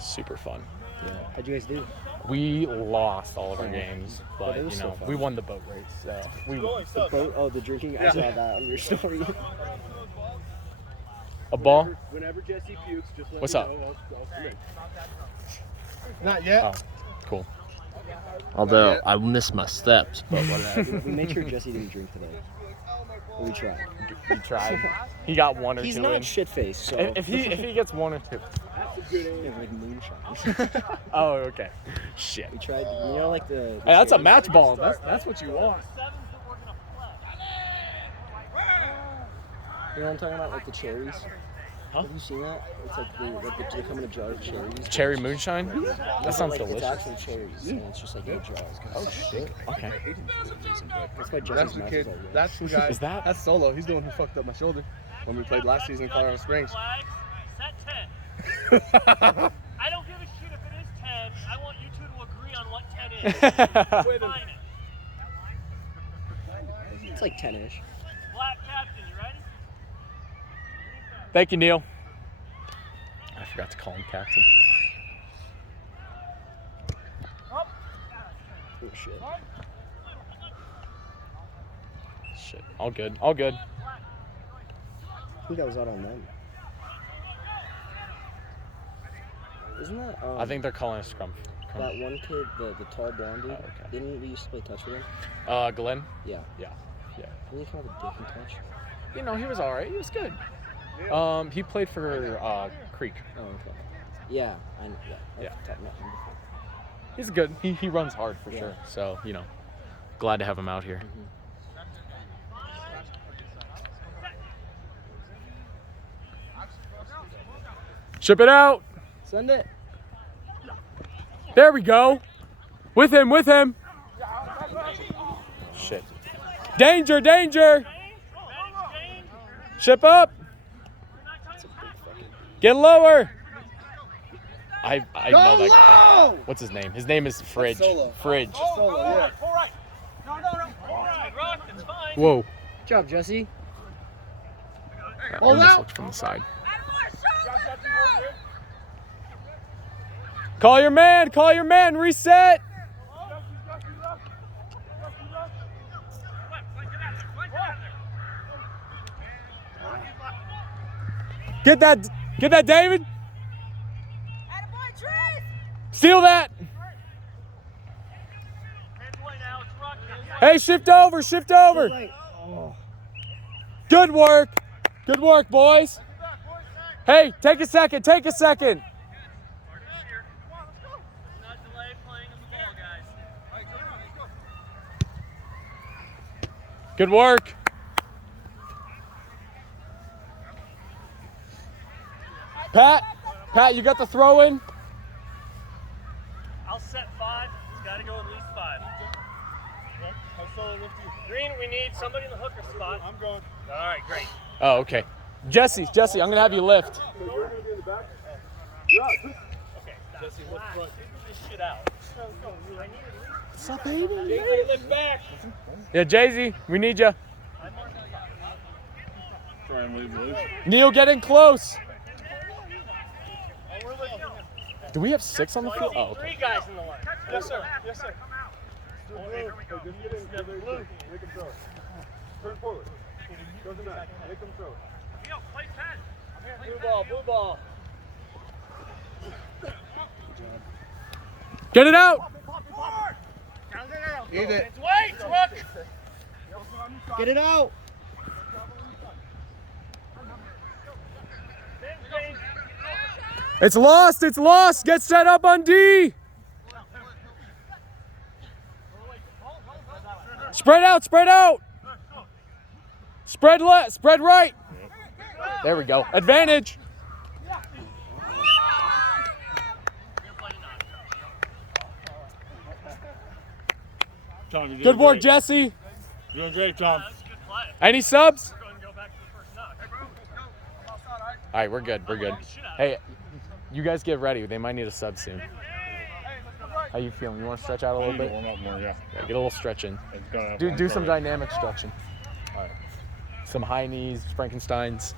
Super fun. Yeah. How'd you guys do? We lost all of our games, but it was you know, so fun. we won the boat race. So we won. The boat? Oh, the drinking? I saw that on your story. A ball? Whenever Jesse pukes, just let What's me up? know. I'll come in. Not yet. Oh, cool. Although I missed my steps, but whatever. We made sure Jesse didn't drink today. We tried. He tried. He got one or He's two not in. shit-faced, so... If he gets one or two. Yeah, like moonshine. Oh, okay. Shit. We tried, you know, like the... Hey, that's a match ball. That's what you want. You know what I'm talking about? Like the cherries? Huh? Have you seen that? It's like they come in a jar of cherries. Cherry moonshine? That sounds It's delicious. actual cherries, and it's just like in a jar. Oh shit. Okay. That's why That's Jesse's the mouth kid. is all red. That's the guy. Is that- That's Solo. He's the one who fucked up my shoulder when we played last season in Colorado Springs. Set 10. I don't give a shit if it is 10. I want you two to agree on what 10 is. Define it. It's like 10-ish. Black captain, you ready? Thank you, Neil. I forgot to call him captain. Oh shit. Shit. All good. All good. I think that was out on them. Isn't that? I think they're calling a scrum. That one kid, the tall blonde dude. Oh, okay. Didn't we used to play touch with him? Glenn? Yeah. Yeah. Yeah. Wasn't he kind of a dick in touch? You know, he was all right. He was good. He played for Creek. Oh, okay. Yeah, I know. Yeah. Yeah. I've met him before. He's good. He runs hard for Yeah. sure. So, you know, glad to have him out here. Ship it out. Send it. There we go. With him, with him. Shit. Danger, danger. Ship up. Get lower. I know that guy. What's his name? His name is Fridge. Solo. Fridge. Solo, yeah. Whoa. Good job, Jesse. That almost looked from the side. Call your man, reset. Get that, David. Steal that. Hey, shift over. Good work, boys. Hey, take a second. Good work. Pat, you got the throw in? I'll set 5. It's got to go at least 5. Green, we need somebody in the hooker spot. I'm going. All right, great. Oh, okay. Jesse, I'm going to have you lift. Okay, Jesse, look front. Figure this shit out. What's up, baby? Lift back. Yeah, Jay-Z, we need you. Try and leave loose. Neil, get in close. Do we have 6 on the field? Oh, okay. 3 guys in the line. Yes, sir. Make him throw it. Turn forward. Doesn't matter. Make him throw it. Play 10. Blue ball. Get it out. Eat it. Wait, Rook. Get it out. It's lost. Get set up on D. Spread out. Spread left, spread right. There we go. Advantage. Tom, Good work, Jesse. You're doing great, Tom. Any subs? All right, we're good. Hey, you guys get ready. They might need a sub soon. How you feeling? You want to stretch out a little bit? Warm up more, yeah. Yeah, get a little stretching. Do some dynamic stretching. All right. Some high knees, Frankensteins,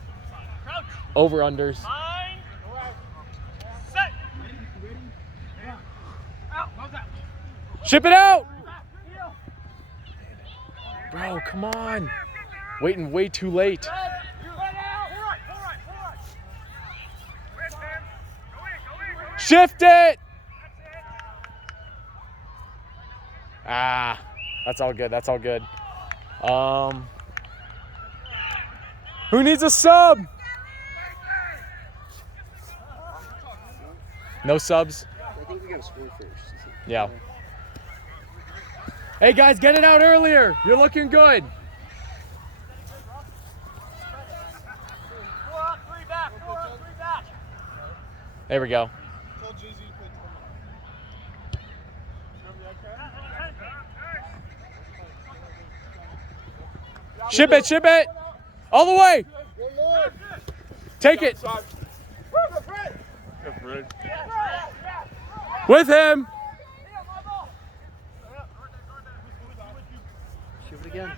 over unders. Set. Ship it out! Bro, come on. Waiting way too late. Shift it! Ah, that's all good. That's all good. Who needs a sub? No subs? I think we gotta score first. Yeah. Hey guys, get it out earlier. You're looking good. There we go. Ship it. All the way. Take it. With him. Shoot it again.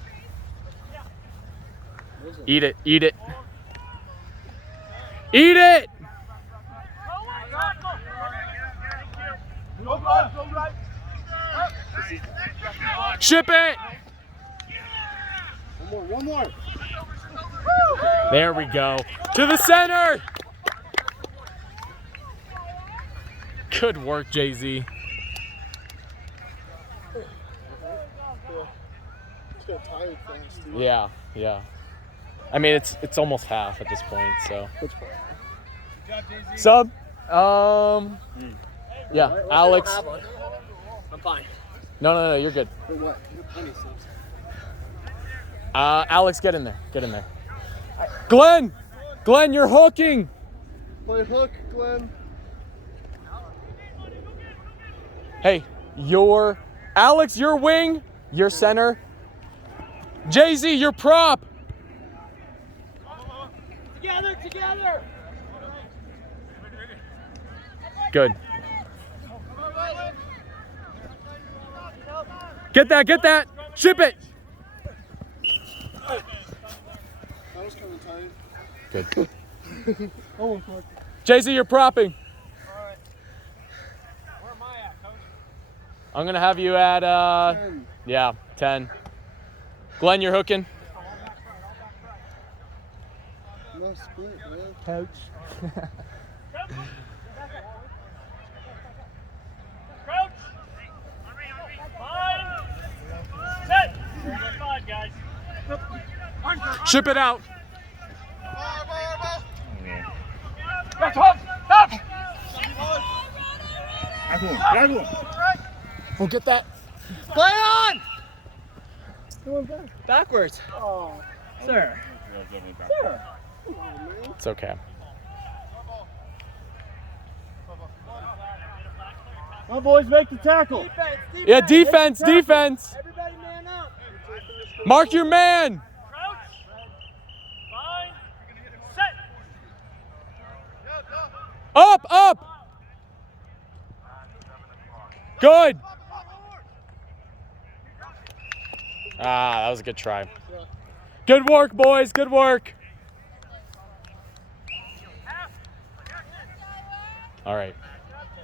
Eat it. Eat it. Eat it. Ship it. One more. There we go. To the center. Good work, Jay-Z. Yeah. I mean, it's almost half at this point, so. Sub? Yeah, Alex. I'm fine. No, you're good. For what? You have plenty of subs. Alex, get in there. Glenn, you're hooking. Play hook, Glenn. Hey, Alex, your wing, your center. Jay-Z, your prop. Together. Good. Get that. Ship it. That was kind of tight. Good. Oh, fuck. Jay-Z, you're propping. Alright. Where am I at, Coach? I'm going to have you at, 10. yeah, 10. Glenn, you're hooking. No split, man. Coach. Crouch! Fine! Set! 5, guys. Ship it out. We'll get that. Play on! Backwards. Oh, Sir. It's okay. my boys make the tackle. Yeah, defense. Everybody man up. Mark your man. Crouch! Fine! Set! Up. Good. That was a good try. Good work, boys. Good work. All right.